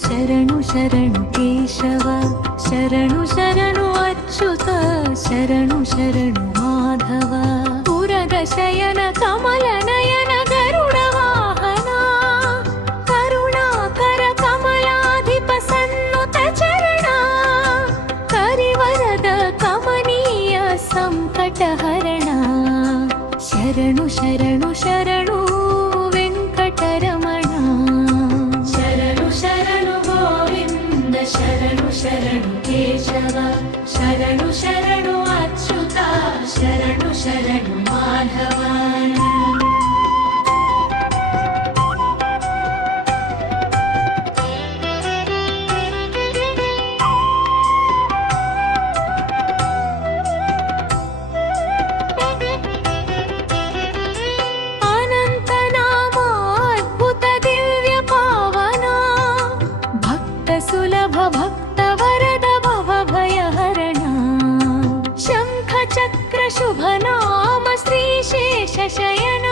ಶರಣು ಶರಣು ಕೇಶವ ಶರಣು ಶರಣು ಅಚ್ಯುತ ಶರಣು ಶರಣು ಮಾಧವ ಪುರದ ಶಯನ ಕಮಲ ನಯನ ಗರುಡ ವಾಹನ ಕರುಣಾಕರ ಕಮಲಾಧಿಪ ಸನ್ನುತ ಚರಣ ಕರಿವರದ ಕಮನೀಯ ಸಂಕಟ ಹರಣ ಶರಣು ಶರಣು ಶರಣು ವೆಂಕಟರಮಣ ಶರಣು ಶರಣು ಗೋವಿಂದ ಶರಣು ಶರಣು ಕೇಶವ ಶರಣು ಶರಣು ಅಚ್ಯುತ ಶರಣು ಶರಣು ಮಾಧವ ಸುಲಭ ಭಕ್ತ ವರದ ಭವ ಭಯ ಹರಣ ಶಂಖ ಚಕ್ರ ಶುಭ ನಾಮ ಶ್ರೀ ಶೇಷ ಶಯನ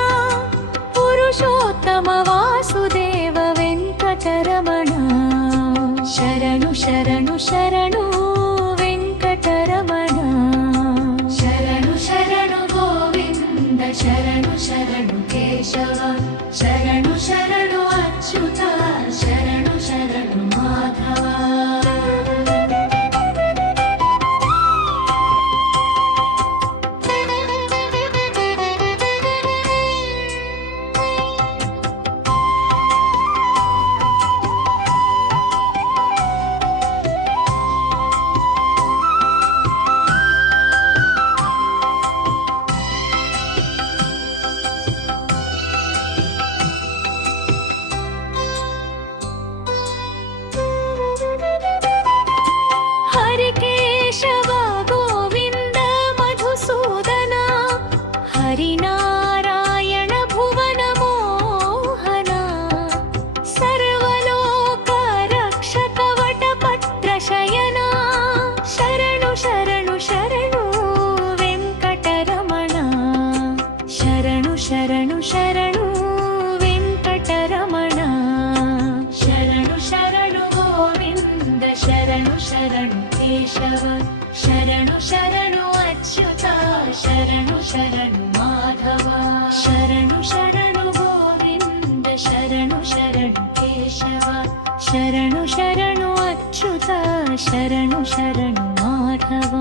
ಪುರುಷೋತ್ತಮ ವಾಸುದೇವ ವೆಂಕಟರಮಣ ಶರಣು ಶರಣು ಶರಣು ವೆಂಕಟರಮಣ ಶರಣು ಶರಣು ಗೋವಿಂದ ಶರಣು ಶರಣು ಕೇಶವ ಶರಣು ಶರಣು ಅಚ್ಯುತ ಶರಣು ಶರಣು ಮಾಧವ ಹರಿಕೇಶವ ಗೋವಿಂದ ಮಧುಸೂದನ ಹರಿನಾರಾಯಣ ಭುವನ ಮೋಹನ ಸರ್ವಲೋಕ ರಕ್ಷಕ ವಟಪತ್ರ ಶಯನ ಶರಣು ಶರಣು ಶರಣು ವೆಂಕಟರಮಣ ಶರಣು ಶರಣು ಶರಣು ವೆಂಕಟರಮಣ ಶರಣು ಶರಣು ಗೋವಿಂದ ಶರಣು ಶರಣು ಕೇಶವ ಶರಣು ಶರಣು ಅಚ್ಯುತ ಶರಣು ಶರಣು ಮಾಧವ ಶರಣು ಶರಣು ಗೋವಿಂದ ಶರಣು ಶರಣು ಕೇಶವ ಶರಣು ಶರಣು ಅಚ್ಯುತ ಶರಣು ಶರಣು ಮಾಧವ